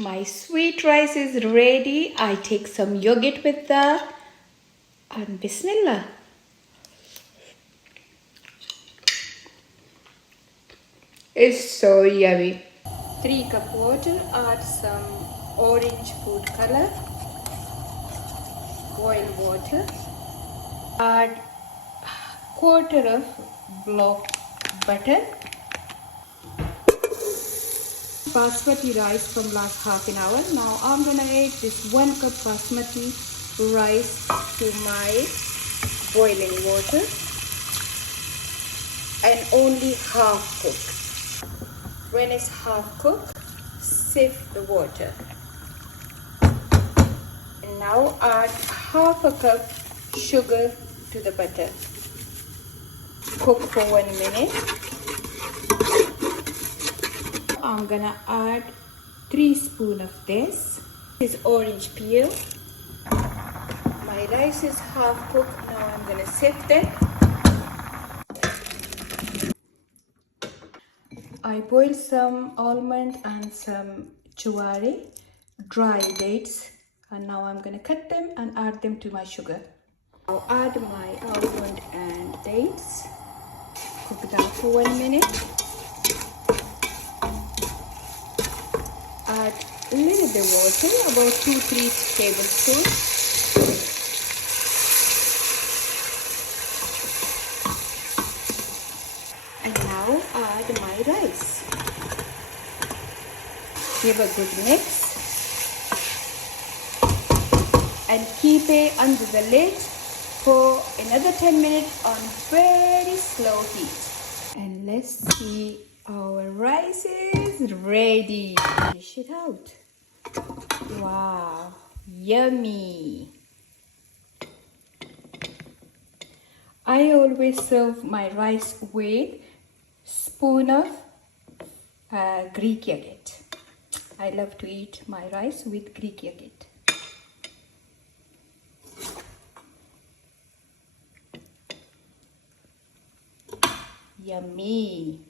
My sweet rice is ready. I take some yogurt with that and Bismillah. It's so yummy. 3 cup water, add some orange food color, boil water, add quarter of block butter, basmati rice from last half an hour. Now I'm gonna add this 1 cup basmati rice to my boiling water and only half cook. When it's half cooked, sift the water. And now add half a cup sugar to the butter. Cook for 1 minute. I'm gonna add 3 spoons of this. This is orange peel. My rice is half cooked. Now I'm gonna sift it. I boiled some almond and some jowari, dry dates, and now I'm gonna cut them and add them to my sugar. I'll add my almond and dates. Cook that for 1 minute. Add a little bit water, about 2-3 tablespoons. And now add my rice. Give a good mix. And keep it under the lid for another 10 minutes on very slow heat. And let's see, our rice is ready. Dish it out. Wow, yummy. I always serve my rice with spoon of Greek yogurt. I love to eat my rice with Greek yogurt. Yummy.